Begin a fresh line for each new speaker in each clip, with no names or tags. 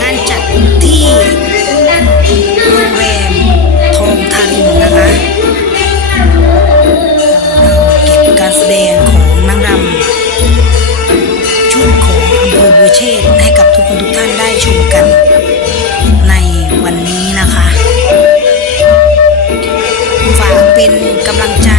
งานจัดที่โรงแรมทองทารินนะคะเราเก็บการแสดงของนางรำชุดของอำเภอบัวเชษให้กับทุกคนทุกท่านได้ชมกัน ในวันนี้นะคะ ฝากเป็นกำลังใจ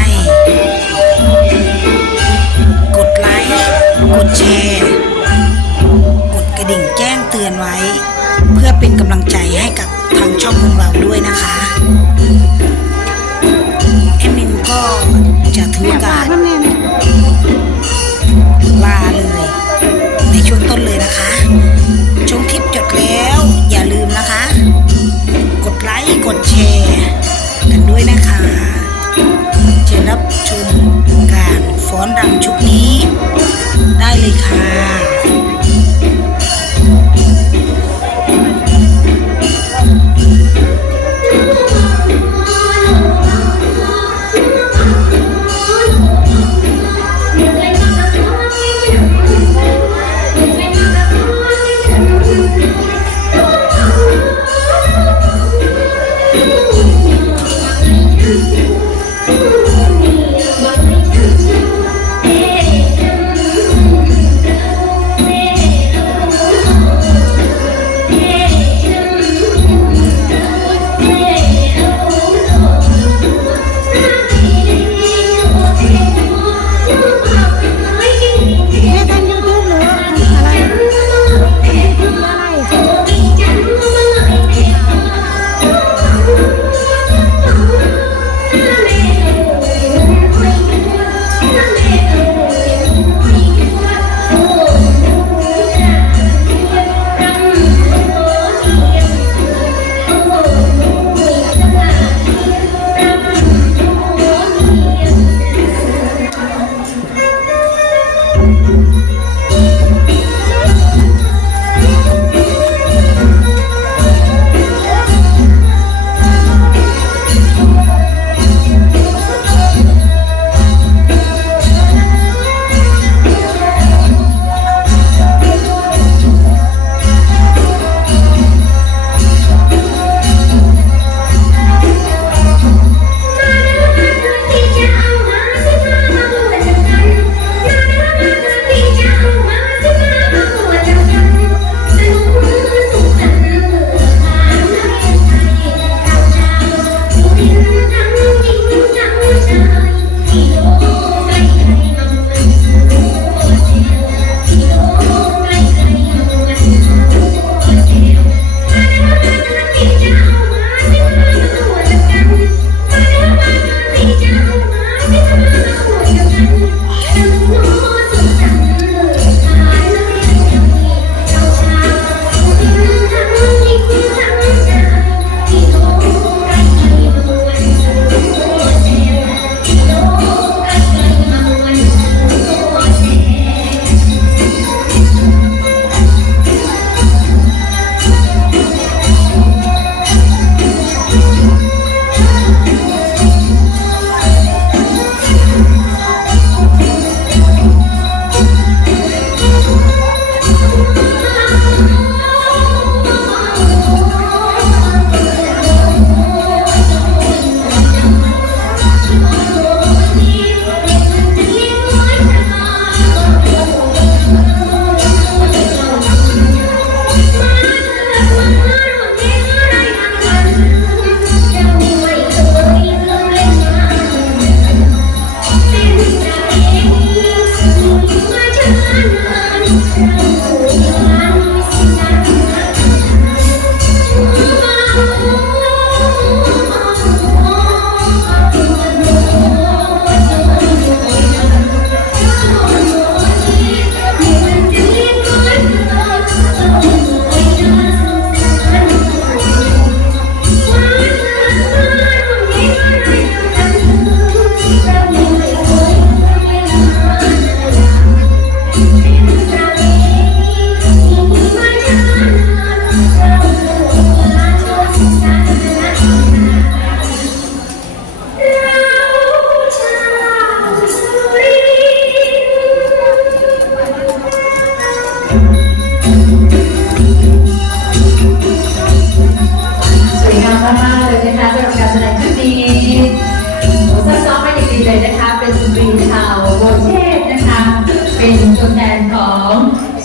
เป็นตัวแท
นของ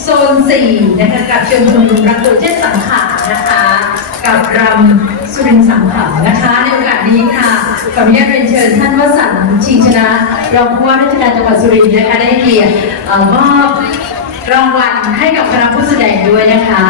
โซน4นะคะกับชมรมรักตัวเจ็ดสังขารนะคะ กับรำสุรินทร์สังขารนะคะในโอกาสนี้ค่ะขออนุญาตเรียนเชิญท่านวสันต์ชิงชนะรองผู้ว่าราชการจังหวัดสุรินทร์นะคะได้เกียรติมอบรางวัลให้กับคณะผู้แสดงด้วยนะคะ